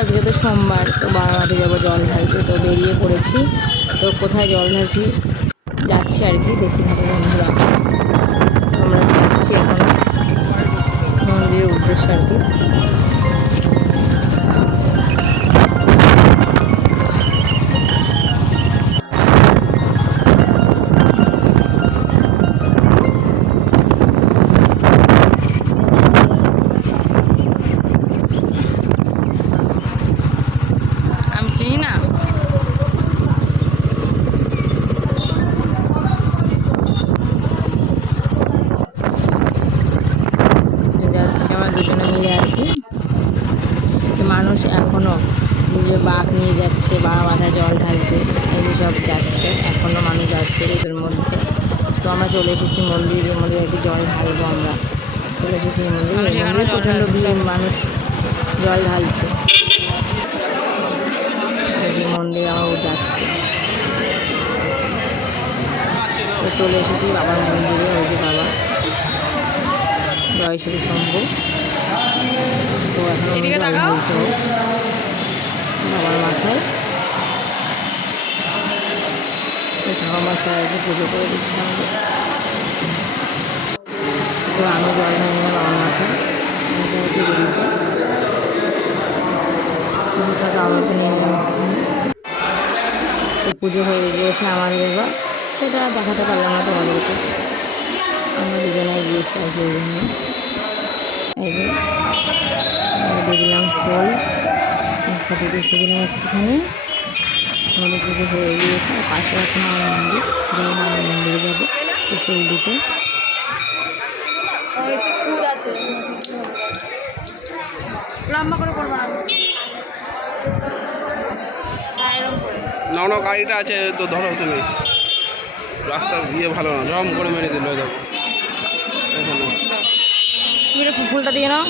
আজকে তো সোমবার, তো বাবার মাঠে যাবো জল ঢালতে, তো বেরিয়ে পড়েছি। তো কোথায় জল ঢালছি যাচ্ছি আর কি, দেখতে থাকো বন্ধুরা। আমরা যাচ্ছি এখন মন্দিরের উদ্দেশ্যে আর কি। আমি চিনি না, যাচ্ছি আমরা দুজনে মিলে আর কি। মানুষ এখনও নিজের বাঘ নিয়ে যাচ্ছে, বাবা মাথায় জল ঢালতে, এই সব যাচ্ছে, এখনও মানুষ যাচ্ছে রোদের মধ্যে। তো আমরা চলে এসেছি মন্দিরে, যে মন্দিরে আর কি জল ঢালবো। আমরা চলে এসেছি এই মন্দিরে প্রচণ্ড ভিড়, মানুষ জল ঢালছে। এই যে মন্দিরে আমরা যাচ্ছি, তো চলে এসেছি বাবার মন্দিরে। ওই যে বাবা জয় শ্রী শম্ভু। তো এখন জল ঢালছে ও বাবার মাথায়। ঠাকুমা সবাইকে পুজো করে দিচ্ছে আমাদের। তো আমি জল ঢালি না বাবার মাথায়, পুজো দিতে পুজোর সাথে আলোতে নিয়ে নিলাম একটুখানি। তো পুজো হয়ে গিয়েছে আমাদের, এবার সেটা দেখাতে পারলাম না তোমাদেরকে। আমরা দুজনে গিয়েছি আর কি। ওই জন্য এই যে দিয়ে দিলাম ফুল, ফাটি রেখে দিলাম একটুখানি। আমাদের পুজো হয়ে গিয়েছে। আর পাশে আছে মায়ের মন্দির, মায়ের মন্দিরে যাবো ফুল দিতে। না গাড়িটা আছে তো ধরো, তুমি রাস্তা দিয়ে ভালো না, জম করে মেরে দিল। দেখো ফুলটা দিয়ে নাও।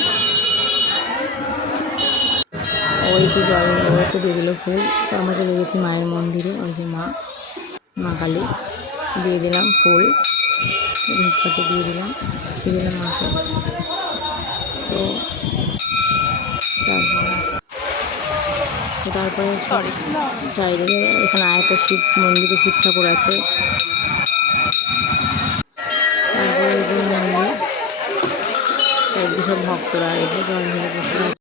ওই একটু জল একটু দিয়ে দিল ফুল। তো আমরা চলে গেছি মায়ের মন্দিরে। ওই যে মা কালী, দিয়ে দিলাম ফুল, ধূপকাঠি দিয়ে দিলাম মাকে। তো তারপরে চারিদিকে এখানে আরেকটা শিব মন্দিরে শিব ঠাকুর আছে। তারপরে যে মন্দির, চারিদিকে সব ভক্তরা এসে জল ঢেলে বসে আছে।